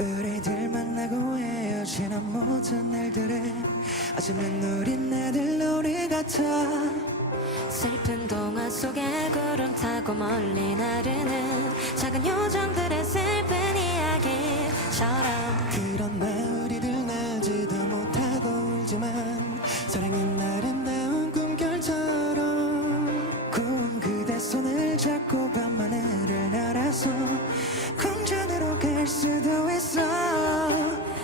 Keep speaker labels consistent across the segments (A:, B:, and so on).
A: 우리들 만나고 헤어지는 모든 날들에 아직은 우린 애들 놀이 같아.
B: 슬픈 동화 속에 구름 타고 멀리 나르는 작은 요정들
A: 수도 있어.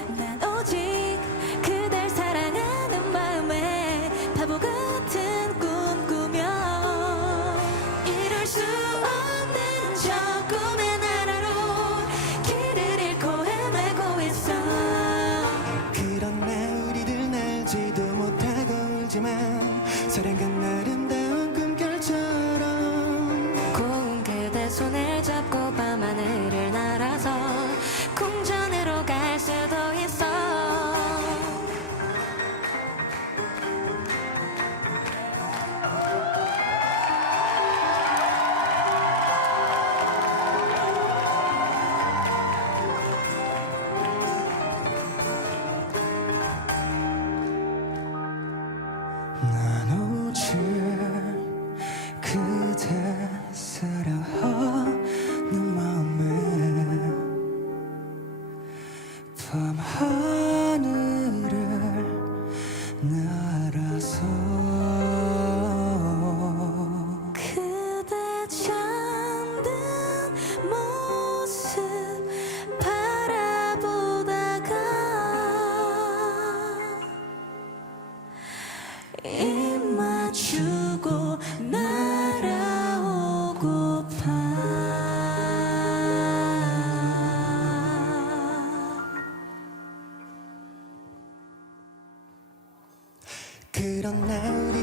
B: 난 오직 그댈 사랑하는 마음에 바보 같은 꿈 꾸며 이룰 수 없는 저 꿈의 나라로 길을 잃고 헤매고 있어.
A: 그런 날 우리들 날지도 못하고 울지만 사랑은 그런 날 우리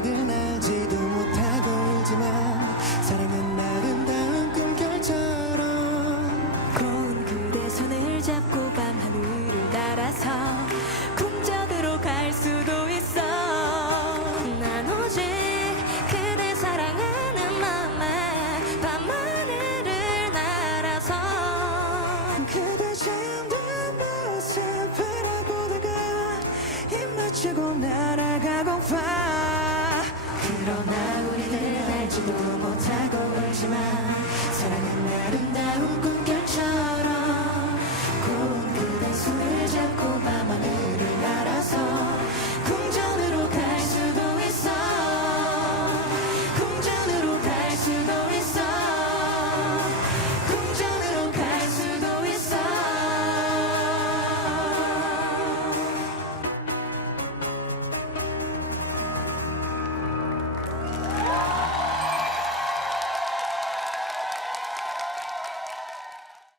A: 입 맞추고 날아가고파
B: 그러나 우리는 알지도 못하고 울지만